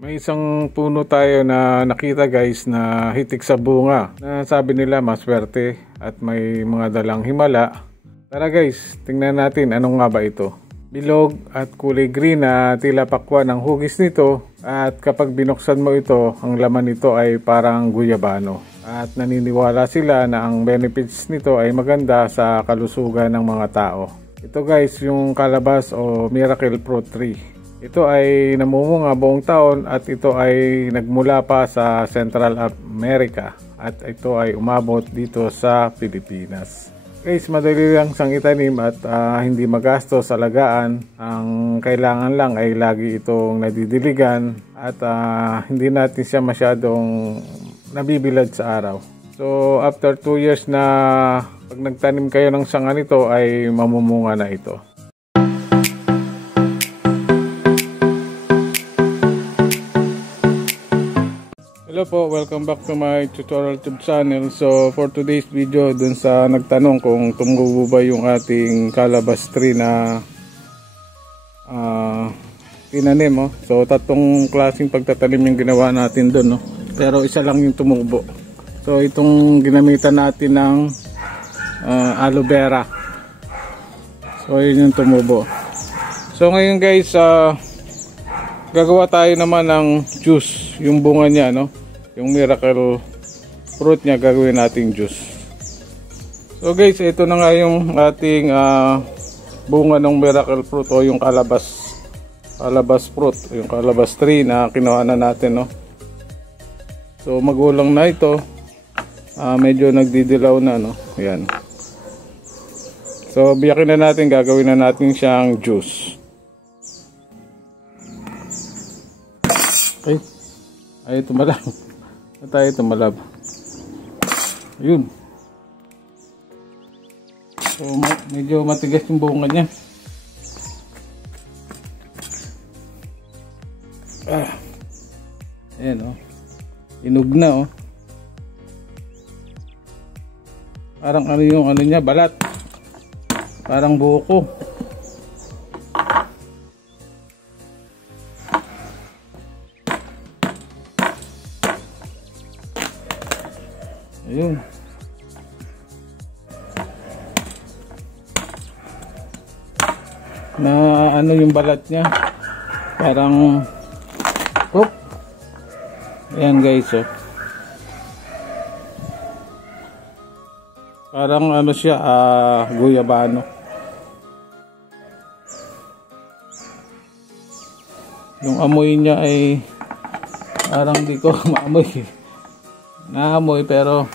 May isang puno tayo na nakita guys na hitik sa bunga na sabi nila maswerte at may mga dalang himala. Tara guys, tingnan natin anong nga ba ito. Bilog at kulay green na tila pakwan ang hugis nito at kapag binuksan mo ito, ang laman nito ay parang guyabano. At naniniwala sila na ang benefits nito ay maganda sa kalusugan ng mga tao. Ito guys yung kalabas o miracle fruit tree. Ito ay namumunga buong taon at ito ay nagmula pa sa Central America at ito ay umabot dito sa Pilipinas. Guys, madali lang siyang itanim at hindi magastos sa alagaan. Ang kailangan lang ay lagi itong nadidiligan at hindi natin siya masyadong nabibilad sa araw. So after 2 years na pag nagtanim kayo ng sanga nito ay mamumunga na ito. Hello po, welcome back to my tutorial tube channel. So for today's video, dun sa nagtanong kung tumubo ba yung ating calabas tree na tinanim. So tatlong klaseng pagtatanim yung ginawa natin dun, no? Pero isa lang yung tumubo. So itong ginamitan natin ng aloe vera. So yun yung tumubo. So ngayon guys, gagawa tayo naman ng juice, yung bunga niya, no? Yung miracle fruit niya, gagawin nating juice. So guys, ito na nga yung ating bunga ng miracle fruit o yung calabas fruit, yung calabas tree na kinuha na natin, no? So magulang na ito, medyo nagdidilaw na, no? Ayan. So biyakin na natin, gagawin na natin siyang juice. Okay. Ay, tumalab. Tayo tumalab. Ayun. So medyo matigas yung bunga niya. Ayan, oh. Inog na, oh. Parang ano yung ano niya, balat. Parang buko. Ayun. Na ano yung balat niya. Parang ayan guys, oh. Parang ano siya, guyabano. Yung amoy niya ay parang di ko maamoy. Naamoy pero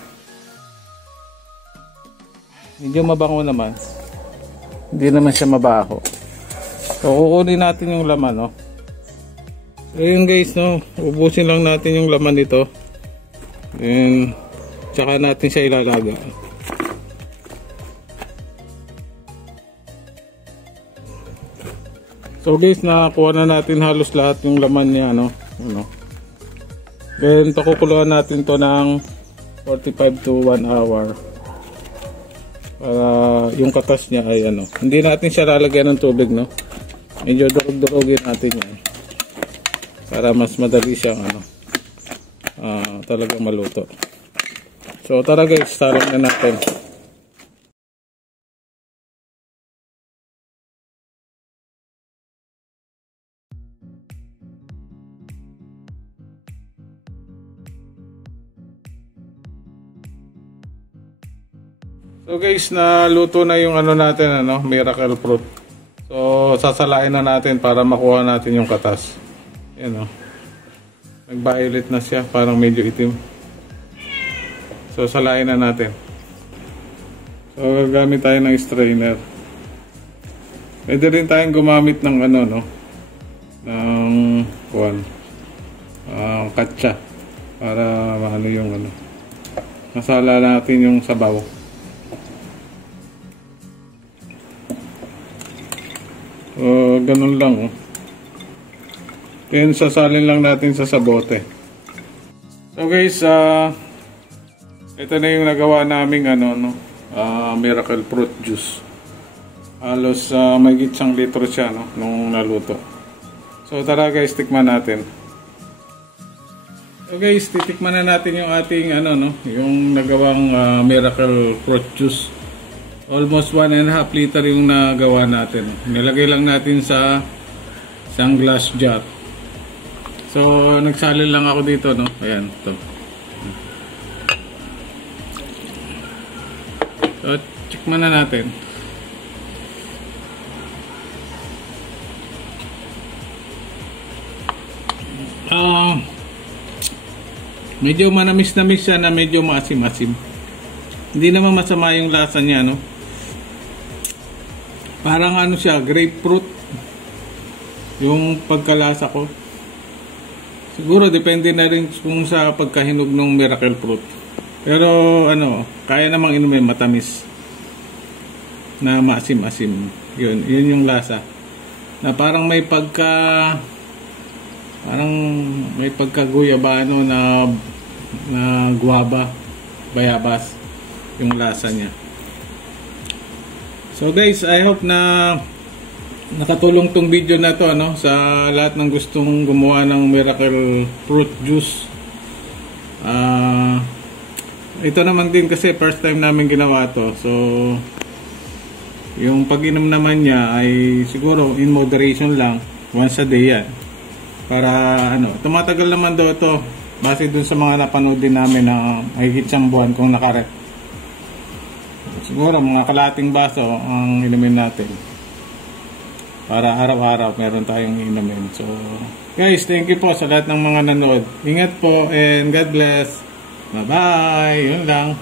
medyo mabango naman. Hindi naman siya mabaho. So kukunin natin yung laman, no. So yun guys, no, ubusin lang natin yung laman nito. And tsaka natin siya ilalaga. So guys, nakakuha na natin halos lahat yung laman niya, no. Ano. Then pakukuluan natin to ng 45 to 1 hour. Para yung katas niya ay ano. Hindi natin siya lalagyan ng tubig, no. Medyo durog-durogin natin yan. Para mas madali siyang ano, talagang maluto. So tara guys, salang na natin. So guys, naluto na yung ano natin, ano, miracle fruit. So sasalain na natin para makuha natin yung katas. Yan, oh. Nag-violet na siya, parang medyo itim. So salain na natin. So gagamit tayo ng strainer. Pwede rin tayong gumamit ng ano, no, ng katsa para maano yung ano, masala natin yung sabaw. Ganun lang, oh. Then sasalin lang natin sa sabote. So guys, ito na yung nagawa naming ano, no, miracle fruit juice. Halos may 1 litro siya, no, nung naluto. So tara guys, tikman natin. So guys, titikman na natin yung ating yung nagawang miracle fruit juice. Almost 1.5 liter yung nagawa natin. Nilagay lang natin sa isang glass jar. So nagsalin lang ako dito, no. Ayan, to. So tikman na natin. Medyo manamis-namis siya na medyo maasim-asim. Hindi naman masama yung lasa niya, no? Parang siya, grapefruit. Yung pagkalasa ko. Siguro depende na rin kung sa pagkahinog ng miracle fruit. Pero kaya namang inumin matamis. Na maasim-asim. Yun yung lasa. Na parang may pagkaguyabano na guava, bayabas yung lasa niya. So guys, I hope na nakatulong tong video na to sa lahat ng gustong gumawa ng miracle fruit juice. Ito naman din kasi first time namin ginawa to. So yung pag-inom naman niya ay siguro in moderation lang, once a day yan. Para tumatagal naman daw ito base dun sa mga napanood din namin na mahigit isang buwan kung nakarep. Siguro mga kalating baso ang inumin natin. Para araw-araw meron tayong inumin. So guys, thank you po sa lahat ng mga nanood. Ingat po and God bless. Bye bye. Yun lang.